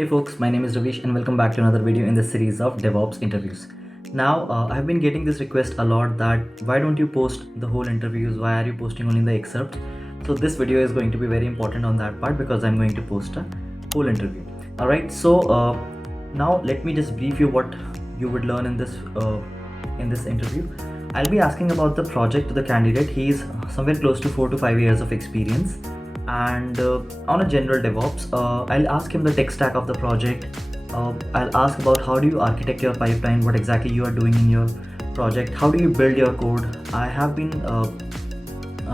Hey folks, my name is Ravish and welcome back to another video in the series of DevOps Interviews. Now, I've been getting this request a lot that why don't you post the whole interviews, why are you posting only the excerpts? So this video is going to be very important on that part because I'm going to post a whole interview. Alright, so now let me just brief you what you would learn in this interview. I'll be asking about the project to the candidate. He's somewhere close to 4 to 5 years of experience and on a general DevOps, I'll ask him the tech stack of the project. I'll ask about how do you architect your pipeline, what exactly you are doing in your project, how do you build your code. I have been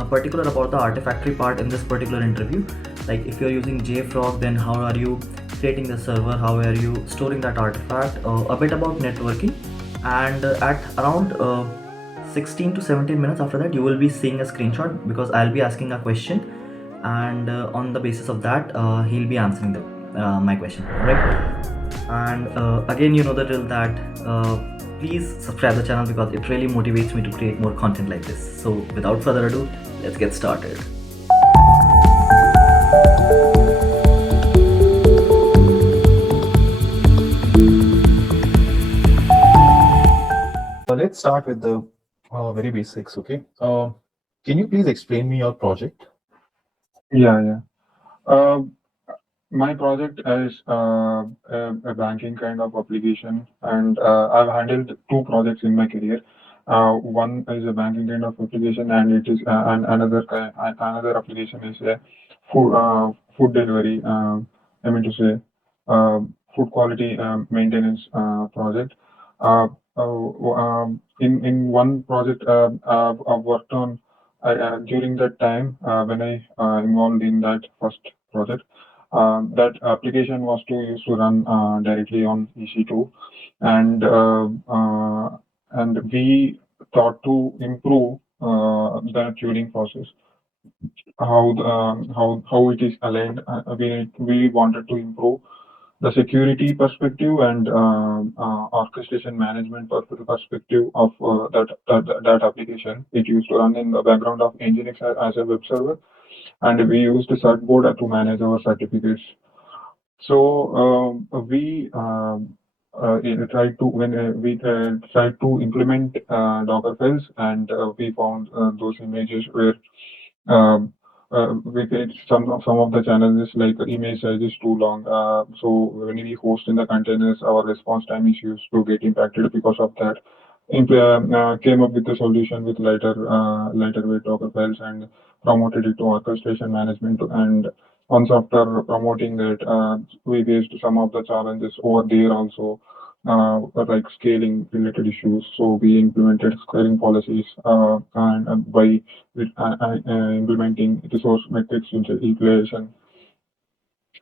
particular about the artifactory part in this particular interview. Like if you're using JFrog, then how are you creating the server, how are you storing that artifact, a bit about networking, and at around 16 to 17 minutes after that you will be seeing a screenshot because I'll be asking a question and on the basis of that he'll be answering my question, right? And again, you know the drill that please subscribe the channel because it really motivates me to create more content like this. So without further ado, let's get started. Let's start with the very basics, okay? Can you please explain me your project? Yeah. My project is a banking kind of application, and I've handled two projects in my career. One is a banking kind of application, and it is and another application is a food delivery. I mean to say, food quality maintenance project. In one project I've worked on during that time when I involved in that first project. That application was used to run directly on EC2, and we thought to improve the tuning process, how it is aligned. We wanted to improve the security perspective and orchestration management perspective of that application. It used to run in the background of Nginx as a web server, and we used a certboard to manage our certificates. So we tried to when we tried to implement Docker files, and we found those images where we faced some of the challenges, like the image size is too long. So when we host in the containers, our response time is used to get impacted because of that. Came up with a solution with lighter weight Docker files and promoted it to orchestration management. And once after promoting that, we faced some of the challenges over there also, like scaling related issues. So we implemented scaling policies and by implementing resource metrics integration.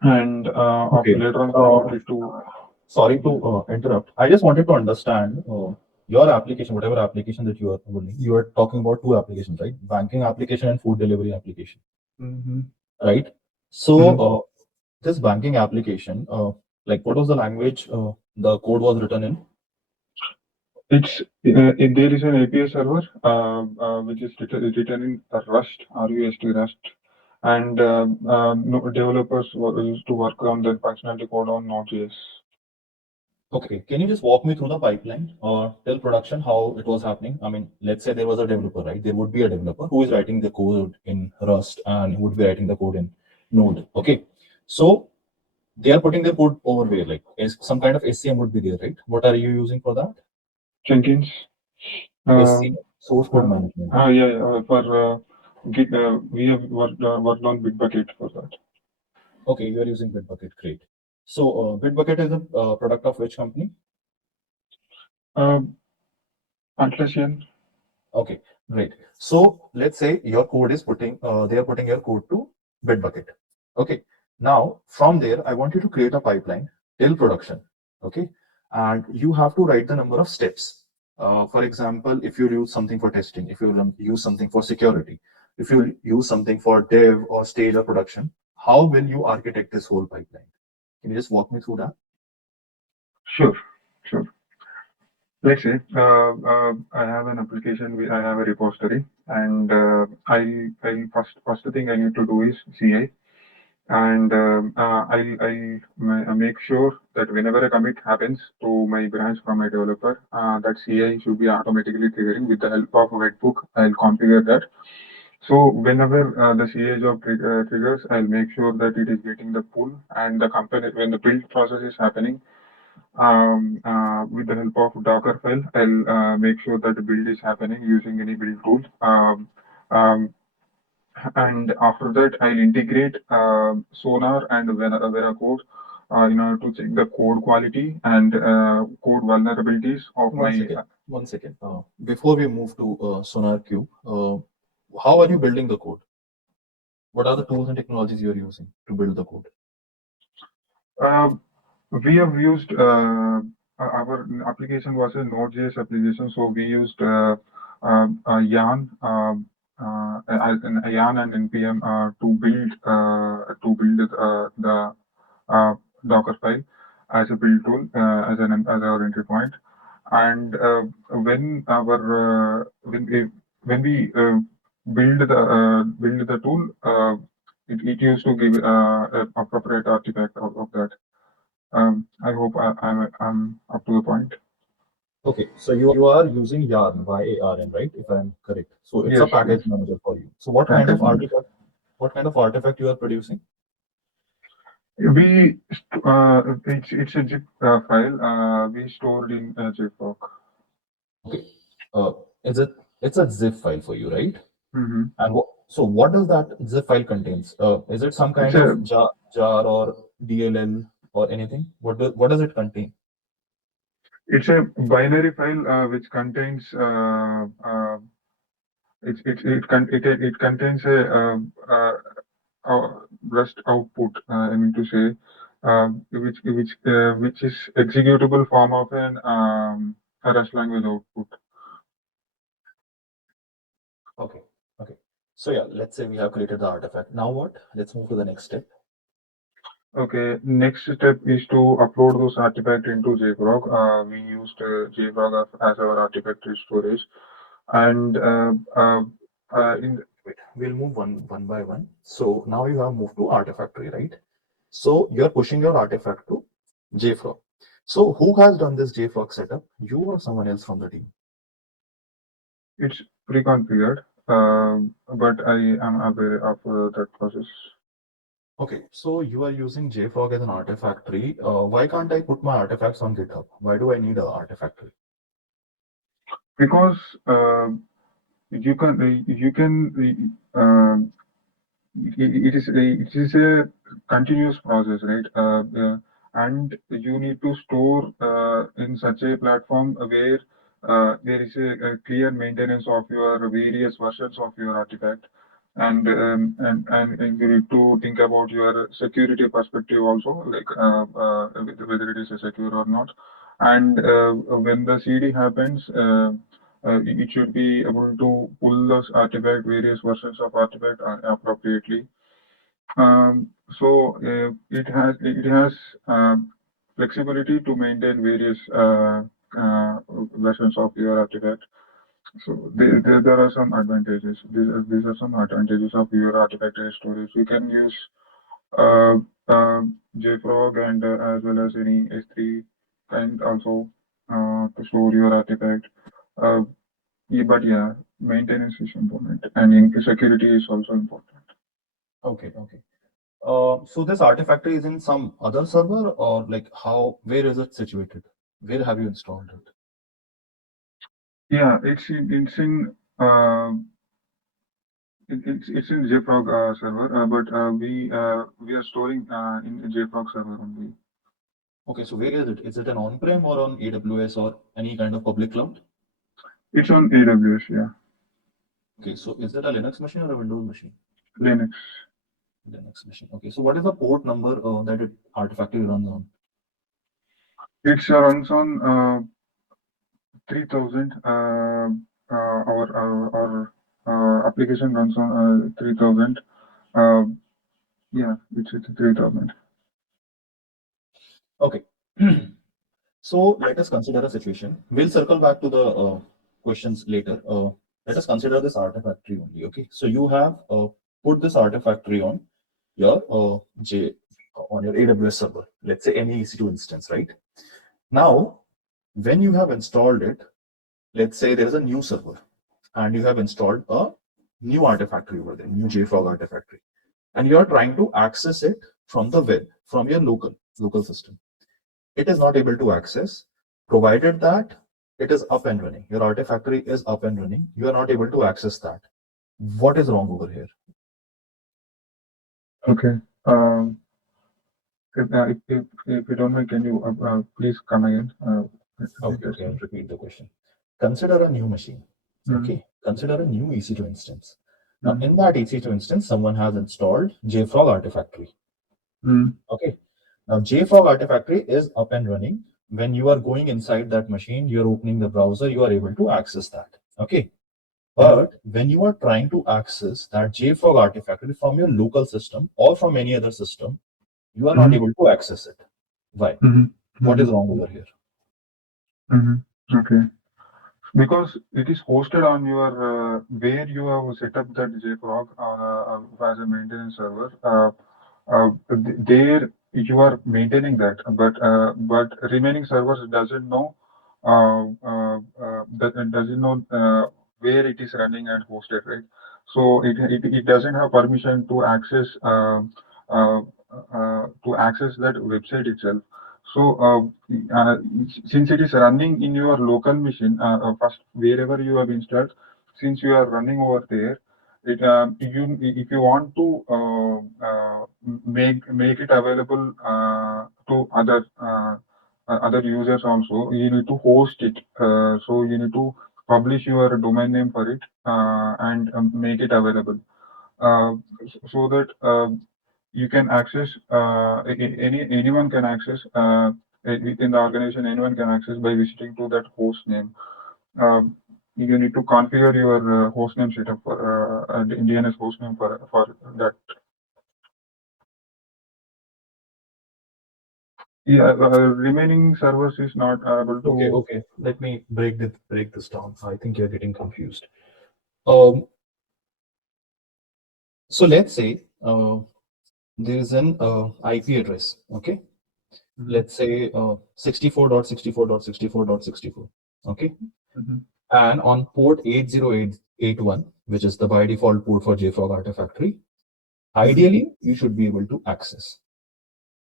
And Okay. later on, promoted to. Sorry to interrupt. I just wanted to understand your application, whatever application that you are building. You are talking about two applications, right? Banking application and food delivery application, right? So this banking application, like what was the language the code was written in? There is an API server which is written in Rust, Rust, and developers used to work on that functionality code on Node.js. Okay, can you just walk me through the pipeline or till production how it was happening? I mean, let's say there was a developer, right? There would be a developer who is writing the code in Rust and would be writing the code in Node. Okay, so they are putting their code over where, like some kind of SCM would be there, right? What are you using for that? Jenkins. SCM, source code management. For Git, we have worked on Bitbucket for that. Okay, you are using Bitbucket, great. So Bitbucket is a product of which company? Atlassian. Okay, great. So let's say your code is they are putting your code to Bitbucket. Okay, now from there, I want you to create a pipeline till production. Okay, and you have to write the number of steps. For example, if you use something for testing, if you use something for security, if you use something for dev or stage or production, how will you architect this whole pipeline? Can you just walk me through that? Sure. Let's say I have an application, I have a repository, and I first thing I need to do is CI. And I make sure that whenever a commit happens to my branch from my developer, that CI should be automatically triggering with the help of a webhook. I'll configure that. So whenever the CI job triggers, I'll make sure that it is getting the pull, and the company, when the build process is happening, with the help of Docker file, I'll make sure that the build is happening using any build tool. Um, and after that, I'll integrate Sonar and Veracode in order to check the code quality and code vulnerabilities of One my. second. One second. Before we move to sonarqube, how are you building the code? What are the tools and technologies you are using to build the code? We have used our application was a Node.js application, so we used Yarn, Yarn and npm to build the Docker file as a build tool as our entry point. And when we build the tool, it used to give a appropriate artifact of that. I hope I'm up to the point. Okay, so you are using Yarn, YARN, right? If I'm correct. So it's a Yes, package yes. manager for you. So what kind of artifact? What kind of artifact you are producing? It's a zip file. We stored in JFrog. Okay. Is it? It's a zip file for you, right? Mm-hmm. And so what does that zip file contains? Is it some kind It's of jar or DLL or anything? What does it contain? it's a binary file which contains it contains a Rust output. I mean to say, which is executable form of an a Rust language output. Okay. Okay. So yeah, let's say we have created the artifact. Now what? Let's move to the next step. Okay, next step is to upload those artifacts into JFrog. We used JFrog as our artifact storage, and Wait, we'll move one by one. So now you have moved to Artifactory, right? So you're pushing your artifact to JFrog. So who has done this JFrog setup? You or someone else from the team? it's pre-configured, but I am aware of that process. Okay, so you are using JFrog as an Artifactory. Why can't I put my artifacts on GitHub? Why do I need an Artifactory? Because you can it is a continuous process, right? And you need to store in such a platform where there is a clear maintenance of your various versions of your artifact, and you need to think about your security perspective also, like whether it is a secure or not. And when the CD happens, it should be able to pull those artifact, various versions of artifact appropriately. So it has flexibility to maintain various versions of your artifact. So there are some advantages. These are some advantages of your artifact storage. You can use uh, JFrog and as well as any S3 and also to store your artifact. Uh, but yeah, maintenance is important, and security is also important. Okay, okay. So this Artifactory is in some other server, or like where is it situated? Where have you installed it? Yeah, it's in JFrog server, but we are storing in JFrog server only. Okay, so where is it? Is it an on-prem or on AWS or any kind of public cloud? It's on AWS, yeah, Okay, so is it a Linux machine or a Windows machine? Linux. Linux machine. Okay, so what is the port number that it Artifactory runs on? It runs on 3000. Our application runs on 3000. Yeah, it's 3000. Okay. So let us consider a situation. We'll circle back to the questions later. Let us consider this Artifactory only. Okay. So you have put this Artifactory on. your on your AWS server, let's say any EC2 instance, right? Now, when you have installed it, let's say there's a new server and you have installed a new artifactory over there, new JFrog artifactory, and you are trying to access it from the web, from your local system. It is not able to access, provided that it is up and running. Your artifactory is up and running. You are not able to access that. What is wrong over here? Okay. If you don't mind, can you please come again? Okay, I'll repeat the question. Consider a new machine. Mhm. Okay, consider a new EC2 instance. Now, in that EC2 instance, someone has installed JFrog artifactory. Okay, now JFrog artifactory is up and running. When you are going inside that machine, you're opening the browser, you are able to access that. Okay, but when you are trying to access that JFrog artifactory from your local system or from any other system, you are not able to access it. Why? What is wrong over here? Okay. Because it is hosted on your where you have set up that JFrog as a maintenance server. There you are maintaining that, but remaining servers doesn't know doesn't know where it is running and hosted, right? So it doesn't have permission to access that website itself. So since it is running in your local machine, first wherever you have installed, since you are running over there, if you want to make it available to other users also, you need to host it. So you need to publish your domain name for it and make it available so that you can access anyone can access within the organization. Anyone can access by visiting to that host name. You need to configure your host name setup for DNS host name for that. Yeah, remaining servers is not able to. Okay. Let me break this down. I think you're getting confused. So let's say there is an IP address. Okay. Let's say 64.64.64.64. Okay. And on port 80881, which is the by default port for JFrog artifactory, ideally you should be able to access.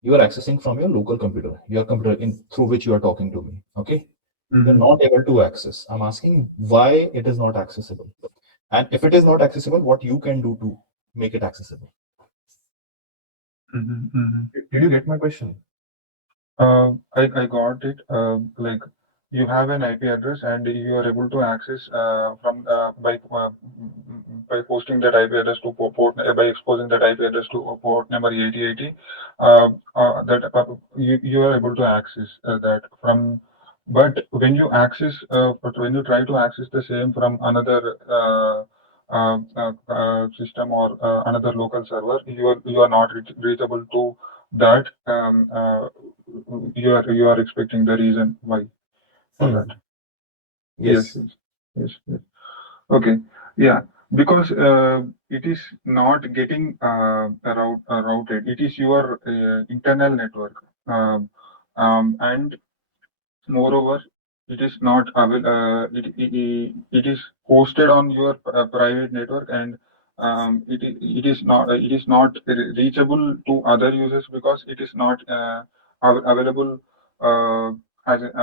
You are accessing from your local computer, your computer through which you are talking to me. Okay. You're not able to access. I'm asking why it is not accessible. And if it is not accessible, what you can do to make it accessible. Did you get my question? I got it. Like you have an IP address and you are able to access from by posting that IP address to port by exposing that IP address to port number 8080. That you are able to access that from. But when you access, when you try to access the same from another system or another local server, you are not reachable to that. You are expecting the reason why for that. Yes. Okay. Yeah, because it is not getting routed. It is your internal network, and moreover, it is not it is hosted on your private network, and it is not reachable to other users because it is not available as a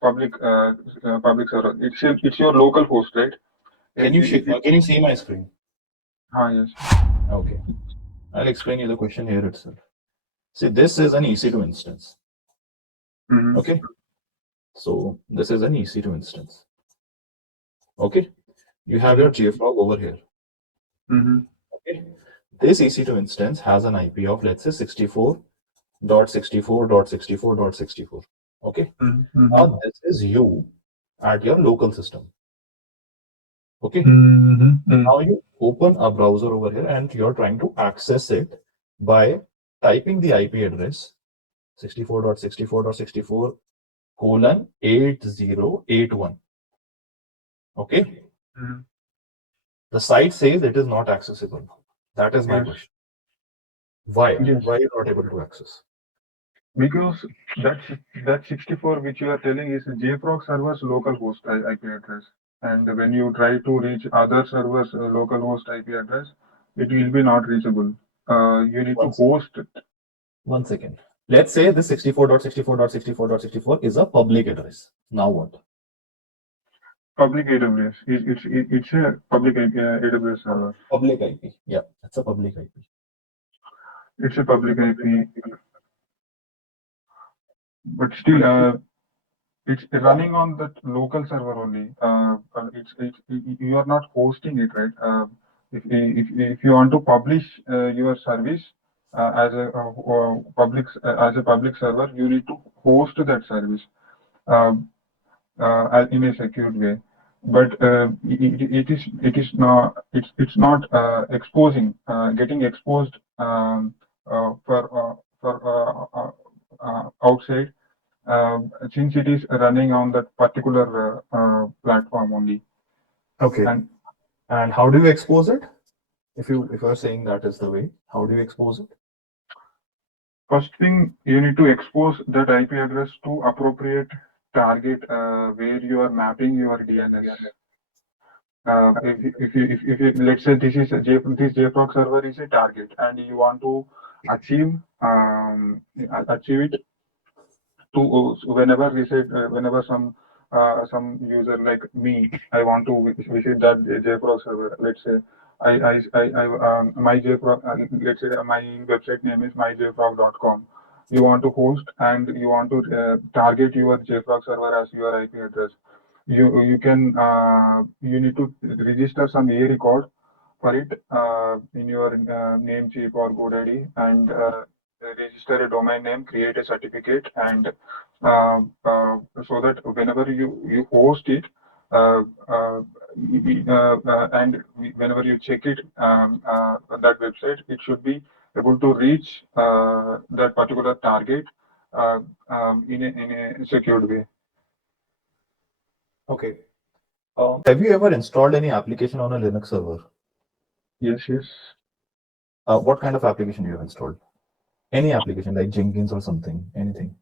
public server. It's your local host, right? Can you see my screen? Yes. Okay. I'll explain you the question here itself. See, this is an EC2 instance. Okay. So this is an EC2 instance. Okay. You have your JFrog over here. Okay. This EC2 instance has an IP of, let's say, 64.64.64.64.64. Okay. Now this is you at your local system. Okay. Now you open a browser over here and you're trying to access it by typing the IP address 64.64.64:8081. Okay. The site says it is not accessible. That is my Yes. question. Why? Yes. Why are you not able to access? Because that 64 which you are telling is JFrog server's local host IP address, and when you try to reach other servers local host IP address, it will be not reachable. You need to host it. 1 second. Let's say this 64.64.64.64 is a public address. Now what? Public AWS. It's a public AWS server. Public IP. Yeah, it's a public IP. It's a public IP, but still, it's running on that local server only. You are not hosting it, right? If you want to publish your service as a public server, you need to host that service uh, in a secured way. But it's not exposing getting exposed for outside. Since it is running on that particular platform only. Okay. And how do you expose it? If you are saying that is the way, how do you expose it? First thing, you need to expose that IP address to appropriate target where you are mapping your DNS. If you, let's say this JFrog server is a target, and you want to achieve it to whenever some user like me, I want to visit that JFrog server. Let's say my JFrog, let's say my website name is myjfrog.com. You want to host and you want to target your JFrog server as your IP address. You need to register some A record for it in your name chip or GoDaddy, and register a domain name, create a certificate, and so that whenever you host it, and whenever you check it, that website, it should be able to reach that particular target in a secured way. Okay. Have you ever installed any application on a Linux server? Yes. What kind of application you have installed? Any application like Jenkins or something, anything?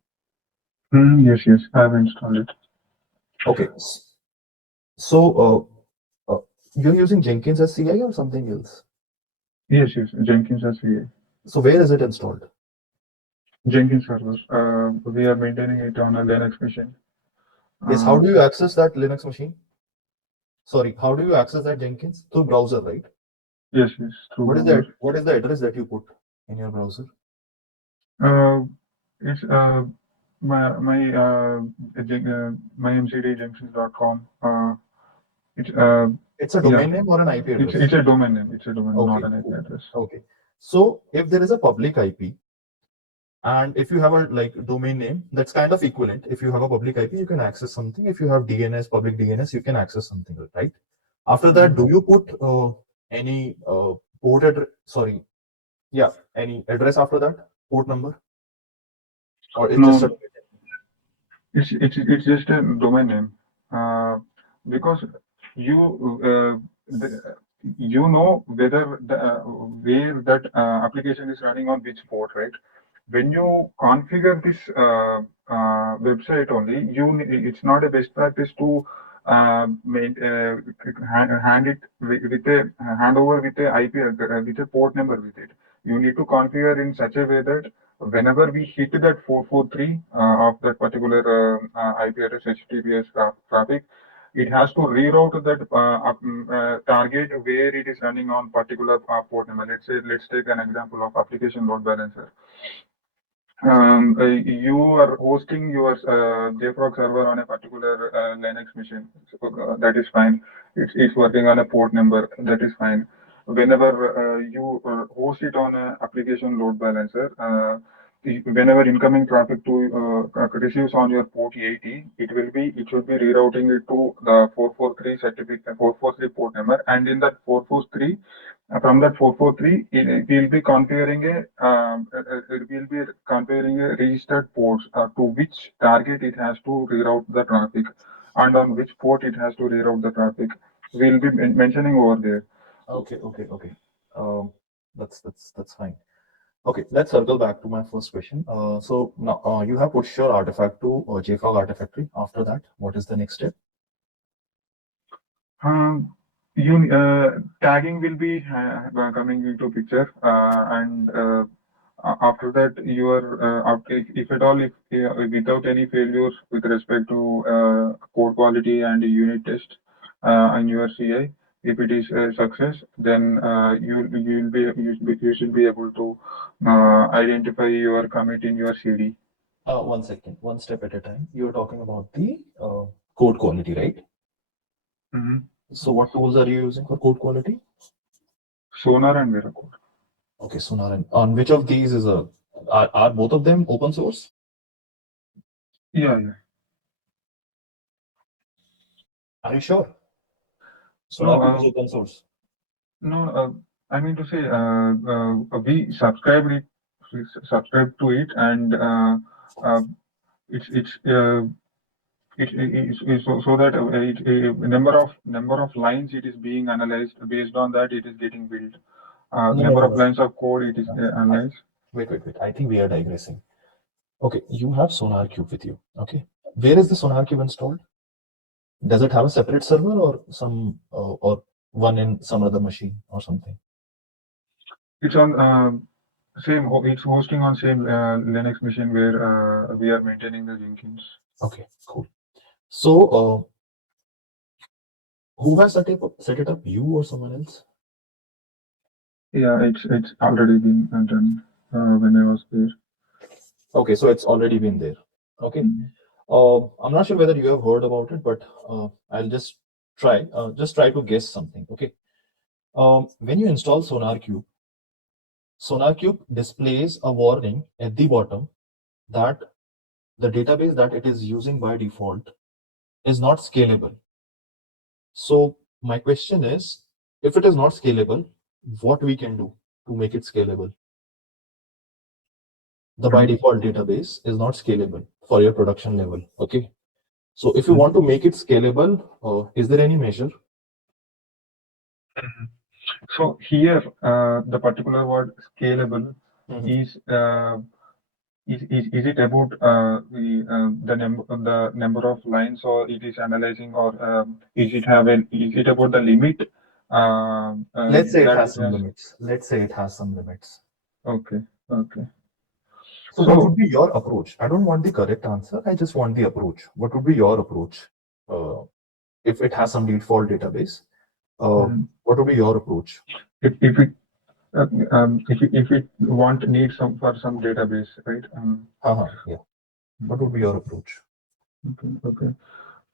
Yes, I have installed it. Okay. So you're using Jenkins as CI or something else? Yes, Jenkins as CI. So where is it installed? Jenkins server. We are maintaining it on a Linux machine. Yes. How do you access that Linux machine? Sorry, how do you access that Jenkins? Through browser, right? Yes. Through what is that? What is the address that you put in your browser? It's my mcdjenkins.com. It's a domain name or an IP address? It's a domain name. It's a domain, okay. Not an IP address. Okay. So if there is a public IP, and if you have a domain name, that's kind of equivalent. If you have a public IP, you can access something. If you have DNS, public DNS, you can access something, right? After that, do you put any port address? Sorry, yeah, any address after that, port number, or it's No, just it's just a domain name, because you know whether where that application is running on which port, right? When you configure this website only, it's not a best practice to hand over with a IP with a port number with it. You need to configure in such a way that whenever we hit that 443 of that particular IP address HTTPS traffic, it has to reroute that target where it is running on particular port number. Let's take an example of application load balancer. You are hosting your JFrog server on a particular Linux machine. So, that is fine. It's working on a port number. That is fine. Whenever you host it on an application load balancer, whenever incoming traffic to receives on your port 80, it should be rerouting it to the 443 certificate, 443 port number, and in that 443. From that 443, it will be configuring a registered ports to which target it has to reroute the traffic, and on which port it has to reroute the traffic. We'll be mentioning over there. okay. That's fine. Okay, let's circle back to my first question. So now you have pushed your artifact to JFrog Artifactory. After that, what is the next step? Tagging will be coming into picture, and after that, you are if at all, if without any failures with respect to code quality and unit test and your CI, if it is a success, then you should be able to identify your commit in your CD. 1 second, one step at a time. You're talking about the code quality, right? Mm-hmm. So what tools are you using for code quality? Sonar and Veracode. Okay, Sonar. And on which of these is are both of them open source? Yeah. Are you sure? Sonar is open source. No, I mean to say, we subscribe to it, and it's so that number of lines it is being analyzed. Based on that, it is getting built. Number of lines of code it is analyzed. Wait. I think we are digressing. Okay, you have sonarqube with you. Okay, where is the sonarqube installed? Does it have a separate server or some or one in some other machine or something? It's on same. It's hosting on same Linux machine where we are maintaining the Jenkins. Okay, cool. So who has set it up? You or someone else? Yeah, it's already been done when I was there. Okay, so it's already been there. Okay. I'm not sure whether you have heard about it, but I'll just try to guess something. Okay. When you install sonarqube displays a warning at the bottom that the database that it is using by default is not scalable. So my question is, if it is not scalable, what we can do to make it scalable? The by default database is not scalable for your production level. Okay. So if you want to make it scalable, is there any measure? So here, the particular word scalable is it about the number of lines, or it is analyzing, or is it about the limit? Let's say it has some limits. Okay. So what would be your approach? I don't want the correct answer. I just want the approach. What would be your approach if it has some default database? What would be your approach? If it need some database, right? Yeah. What would be your approach? Okay.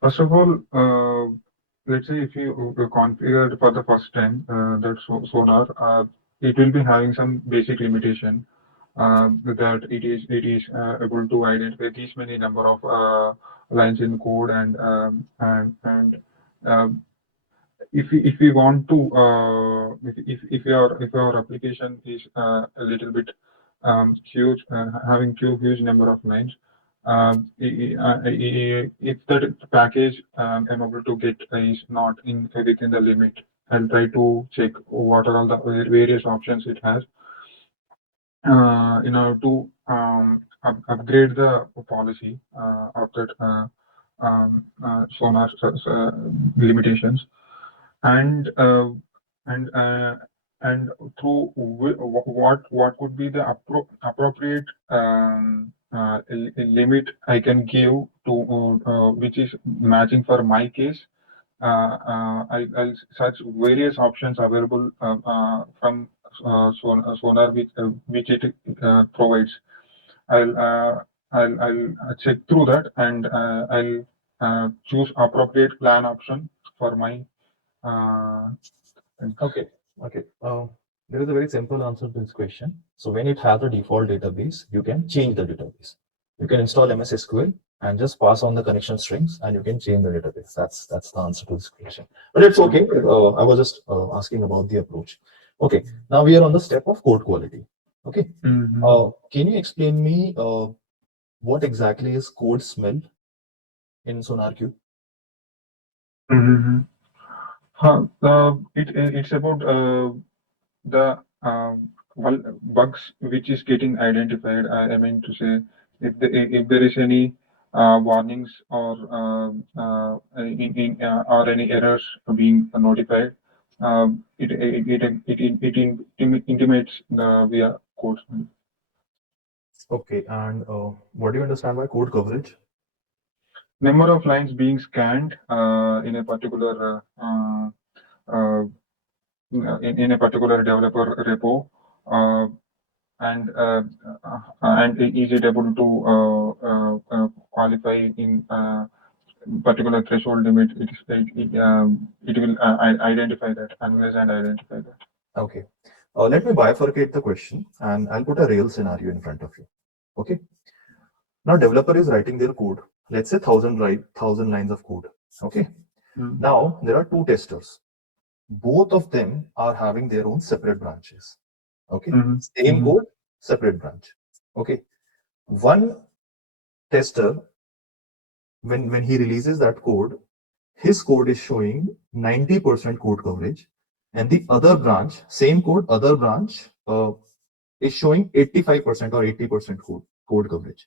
First of all, let's say if you configure for the first time that Sonar, it will be having some basic limitation that it is able to identify these many number of lines in code, and if we want to if your application is a little bit huge, having huge number of lines, if that package I'm able to get is not within the limit, I'll try to check what are all the various options it has in order to upgrade the policy of that Sonar limitations, and through what could be the appropriate limit I can give to which is matching for my case. I'll search various options available from Sonar which it provides. I'll check through that, and I'll choose appropriate plan option for my. Okay. There is a very simple answer to this question. So when it has a default database, you can change the database. You can install MS SQL and just pass on the connection strings, and you can change the database. That's the answer to this question. But it's okay. I was just asking about the approach. Okay. Now we are on the step of code quality. Okay. Can you explain me what exactly is code smell in sonarqube? It's about the bugs which is getting identified. I mean to say, if there is any warnings or or any errors being notified, it intimates via code. Okay, and what do you understand by code coverage? Number of lines being scanned in a particular in a particular developer repo, and is it able to qualify in particular threshold limit? It will identify that, analyze and identify that. Okay, let me bifurcate the question, and I'll put a real scenario in front of you. Okay, now developer is writing their code. Let's say 1,000 lines of code. Okay, now there are two testers. Both of them are having their own separate branches. Okay, same code, separate branch. Okay, one tester, when he releases that code, his code is showing 90% code coverage, and the other branch, same code, other branch is showing 85% or 80% code coverage.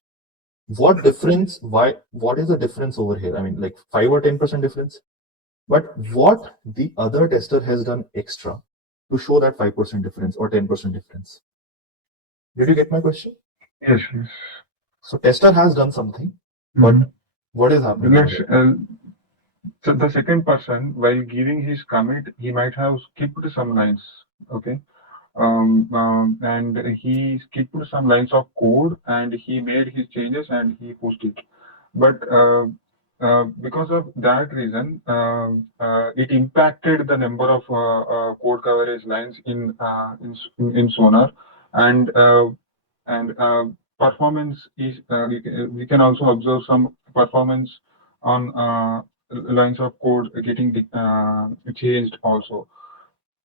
What difference? What is the difference over here? I mean, like 5 or 10% difference. But what the other tester has done extra to show that 5% difference or 10% difference? Did you get my question? Yes, yes. So tester has done something, but what is happening? So the second person, while giving his commit, he might have skipped some lines. Okay. And he skipped some lines of code and he made his changes and he pushed it. But because of that reason, it impacted the number of code coverage lines in Sonar, and performance is we can also observe some performance on lines of code getting changed also.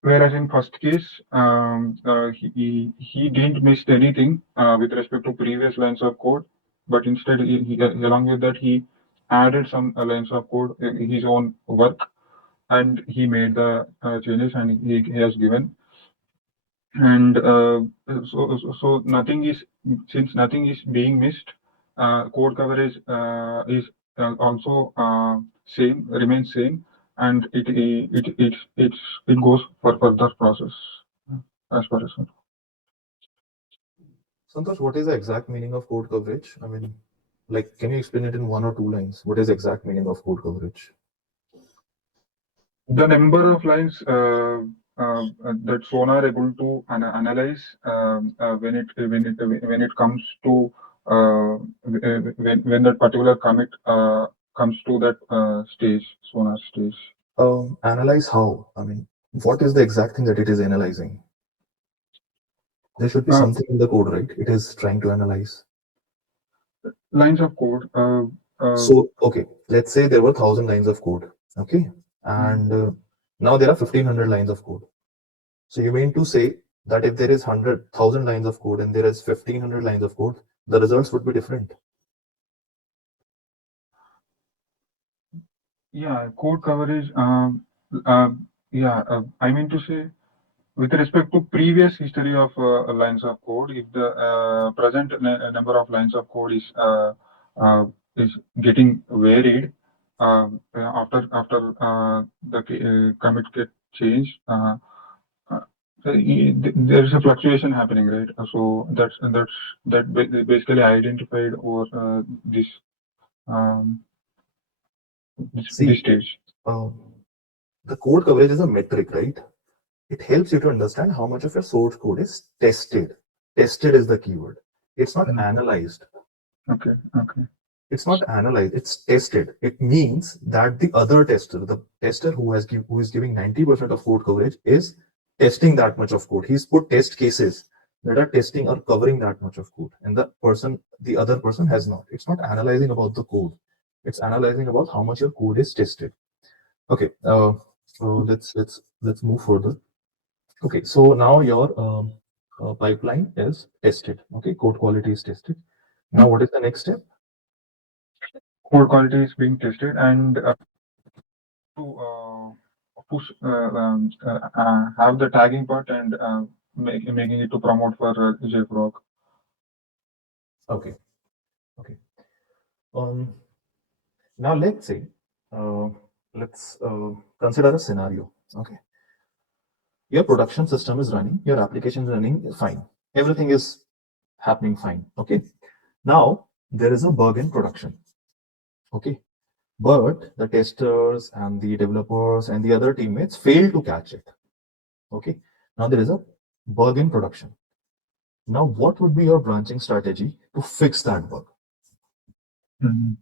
Whereas in first case, he didn't miss anything with respect to previous lines of code, but instead, along with that, he added some lines of code, his own work, and he made the changes and he has given. And so nothing is, since nothing is being missed, code coverage is also remains same, and it goes for further process as far as. Santosh, what is the exact meaning of code coverage? I mean, like, can you explain it in 1 or 2 lines? What is the exact meaning of code coverage? The number of lines that Sonar are able to analyze when it comes to when that particular commit comes to that stage, Sonar stage. Analyze how? I mean, what is the exact thing that it is analyzing? There should be something in the code, right? It is trying to analyze. Lines of code. So, okay, let's say there were 1,000 lines of code. Okay. And now there are 1,500 lines of code. So you mean to say that if there is 100,000 lines of code and there is 1,500 lines of code, the results would be different? Yeah, code coverage. I mean to say, with respect to previous history of lines of code, if the present number of lines of code is getting varied after the commit get changed, there is a fluctuation happening, right? So that basically identified over this stage. The code coverage is a metric, right? It helps you to understand how much of your source code is tested. Tested is the keyword. It's not analyzed. Okay. It's not analyzed, it's tested. It means that the other tester, the tester who is giving 90% of code coverage, is testing that much of code. He's put test cases that are testing or covering that much of code, and the other person has not. It's not analyzing about the code. It's analyzing about how much your code is tested. Okay, let's move further. Okay, so now your pipeline is tested. Okay, code quality is tested. Now, what is the next step? Code quality is being tested, and to push have the tagging part and making it to promote for JFrog. Okay. Now let's say, let's consider a scenario. Okay, your production system is running, your application is running fine, everything is happening fine. Okay, now there is a bug in production. Okay, but the testers and the developers and the other teammates fail to catch it. Okay, now there is a bug in production. Now, what would be your branching strategy to fix that bug? Mhm.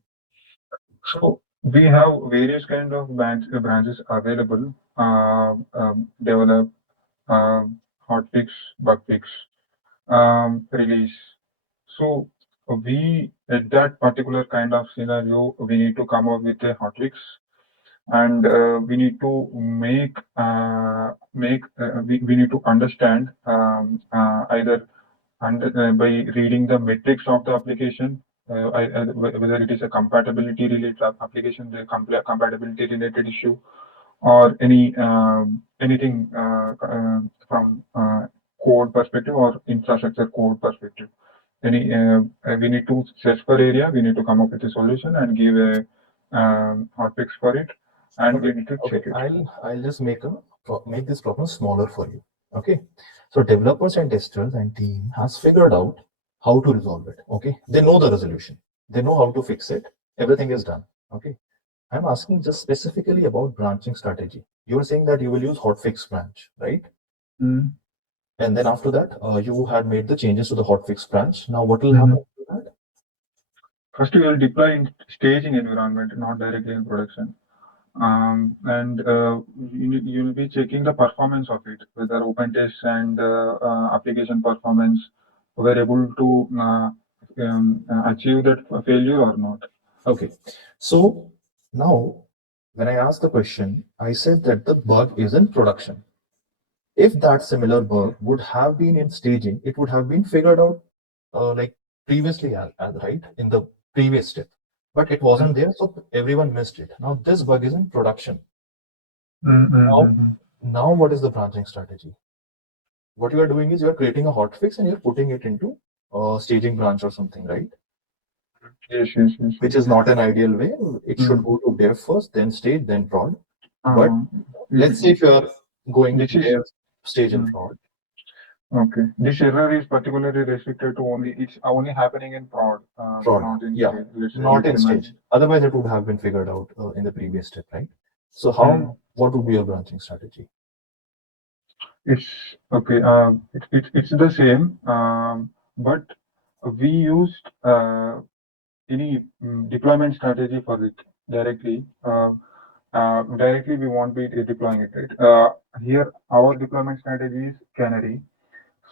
So we have various kind of branches available. Develop, hotfix, bug fix, release. So we, at that particular kind of scenario, we need to come up with a hotfix, and we need to we need to understand either by reading the metrics of the application, whether it is a compatibility related application, the compatibility related issue, or anything from code perspective or infrastructure code perspective. We need to search for area, we need to come up with a solution and give a hotfix for it, and we need to check it. I'll just make this problem smaller for you. Okay, so developers and testers and team has figured out how to resolve it. Okay, they know the resolution, they know how to fix it, everything is done. Okay, I'm asking just specifically about branching strategy. You were saying that you will use hotfix branch, right? Mm. And then after that, you had made the changes to the hotfix branch. Now, what will happen after that? First, we will deploy in staging environment, not directly in production. And you'll be checking the performance of it, whether open tests and application performance were able to achieve that failure or not. Okay, so now when I asked the question, I said that the bug is in production. If that similar bug would have been in staging, it would have been figured out like previously, right, in the previous step. But it wasn't there, so everyone missed it. Now this bug is in production. Now what is the branching strategy? What you are doing is you are creating a hotfix and you're putting it into a staging branch or something, right? Yes. Which is not an ideal way. It should go to dev first, then stage, then prod. But let's say if you are going dev, stage, and prod. Okay, this error is particularly restricted to it's only happening in prod, not in stage. Not in stage. Otherwise, it would have been figured out in the previous step, right? So what would be your branching strategy? It's okay. It's the same, but we used any deployment strategy for it directly. Directly, we won't be deploying it. Right? Here, our deployment strategy is canary.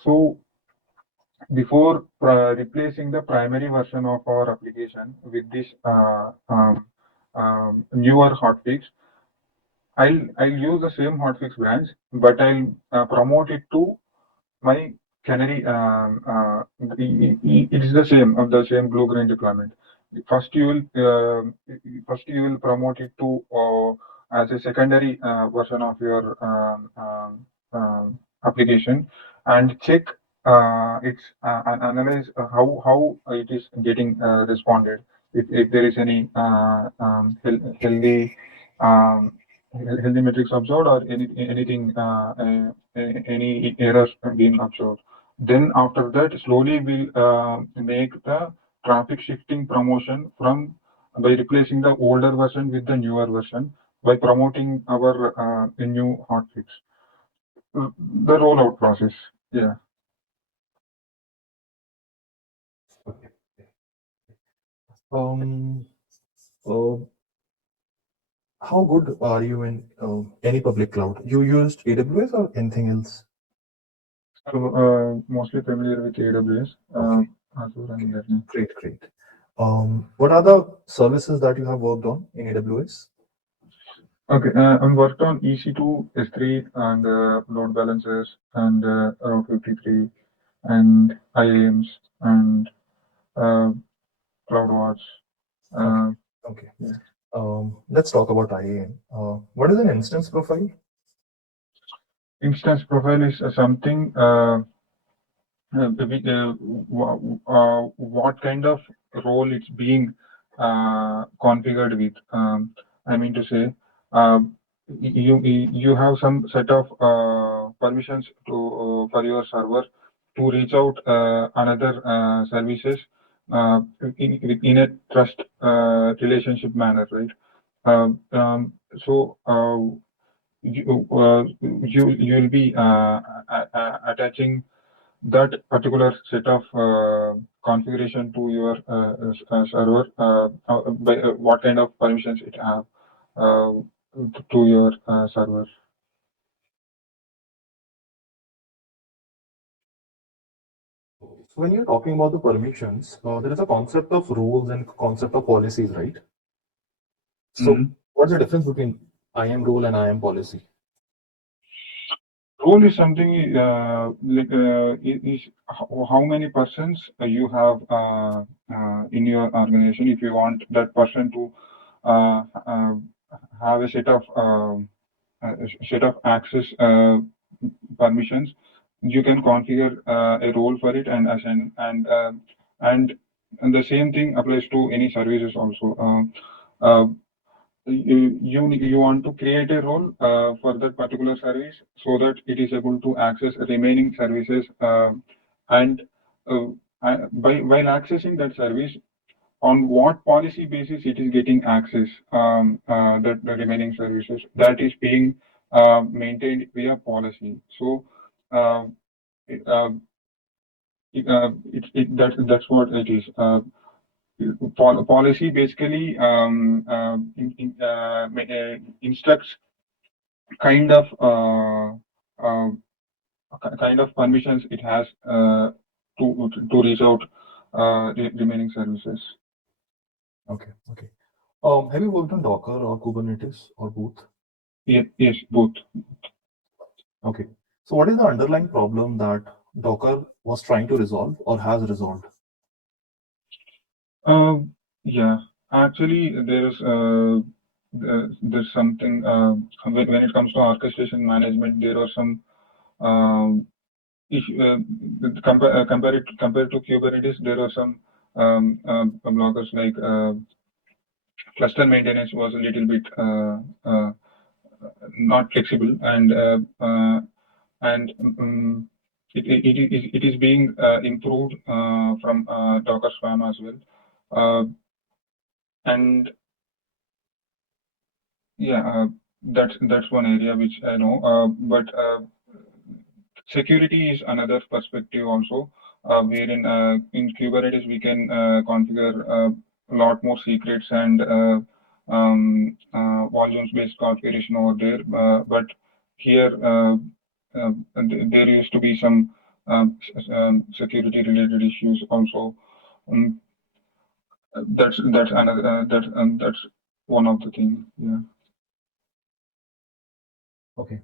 So before replacing the primary version of our application with this newer hotfix, I'll use the same hotfix branch, but I'll promote it to my canary. It is the same blue-green deployment. First you will promote it to as a secondary version of your application, and check its analyze how it is getting responded. If there is any healthy healthy metrics observed, or anything any errors being observed. Then after that, slowly we'll make the traffic shifting promotion from by replacing the older version with the newer version by promoting our new hotfix. The rollout process. Yeah. Okay. How good are you in any public cloud? You used AWS or anything else? So mostly familiar with AWS. Okay. Azure and Great. What are the services that you have worked on in AWS? Okay, I worked on EC2, S3, and load balancers, and Route 53, and IAMs, and CloudWatch. Okay. Yeah. Let's talk about IAM. What is an instance profile? instance profile is something what kind of role it's being configured with. I mean to say, you have some set of permissions to for your server to reach out another services in a trust relationship manner, right? So you'll be attaching that particular set of configuration to your server, by what kind of permissions it have to your server. So when you're talking about the permissions, there is a concept of rules and concept of policies, right? So what's the difference between IAM rule and IAM policy? Role is something is how many persons you have in your organization. If you want that person to have a set of access permissions, you can configure a role for it and assign, and the same thing applies to any services also. You want to create a role for that particular service so that it is able to access remaining services, and while accessing that service, on what policy basis it is getting access, the remaining services, that is being maintained via policy. So that's what it is. Policy basically instructs kind of permissions it has to reach out remaining services. Okay. Have you worked on Docker or Kubernetes or both? Yes, both. Okay. So what is the underlying problem that Docker was trying to resolve or has resolved? Yeah, actually, there's something when it comes to orchestration management, there are some compared to Kubernetes, there are some blockers like cluster maintenance was a little bit not flexible, and it is being improved from Docker Swarm as well, and yeah, that's one area which I know, but security is another perspective also, wherein in Kubernetes we can configure a lot more secrets and volumes-based configuration over there. But here there used to be some security-related issues also. That's another that's one of the things. Yeah. Okay.